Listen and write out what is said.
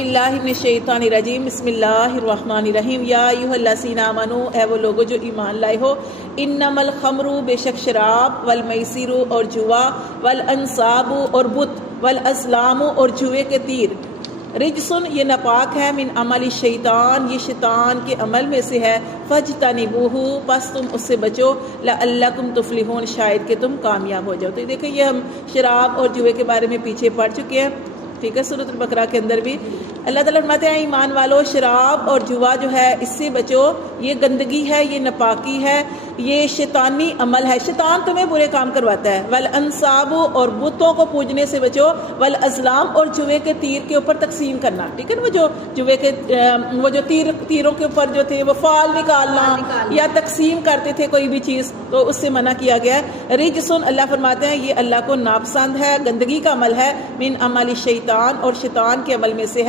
باللہ من الشیطان الرجیم بسم اللہ الرحمن الرحیم یا ایھا الذین آمنوا اے وہ لوگو جو ایمان لائے ہو انما الخمر بے شک شراب والمیسر اور جوا والانصاب اور بت والازلام اور جوئے کے تیر رجسن یہ ناپاک ہے من عمل الشیطان یہ شیطان کے عمل میں سے ہے فاجتنبوہ پس تم اس سے بچو لعلکم تفلحون شاید کہ تم کامیاب ہو جاؤ۔ تو دیکھیں یہ ہم شراب اور جوئے کے بارے میں پیچھے پڑھ چکے ہیں، ٹھیک ہے، سورۃ البقرہ کے اندر بھی اللہ تعالیٰ فرماتے ہیں ایمان والو شراب اور جوا جو ہے اس سے بچو، یہ گندگی ہے، یہ ناپاکی ہے، یہ شیطانی عمل ہے، شیطان تمہیں برے کام کرواتا ہے۔ والانصاب اور بتوں کو پوجنے سے بچو، والازلام اور جوے کے تیر کے اوپر تقسیم کرنا، ٹھیک ہے نا، وہ جو جوے کے وہ جو تیروں کے اوپر جو تھے وہ فال نکالنا یا تقسیم کرتے تھے کوئی بھی چیز، تو اس سے منع کیا گیا ہے۔ رجسن اللہ فرماتے ہیں یہ اللہ کو ناپسند ہے، گندگی کا عمل ہے، من عمل الشیطان اور شیطان کے عمل میں سے ہے۔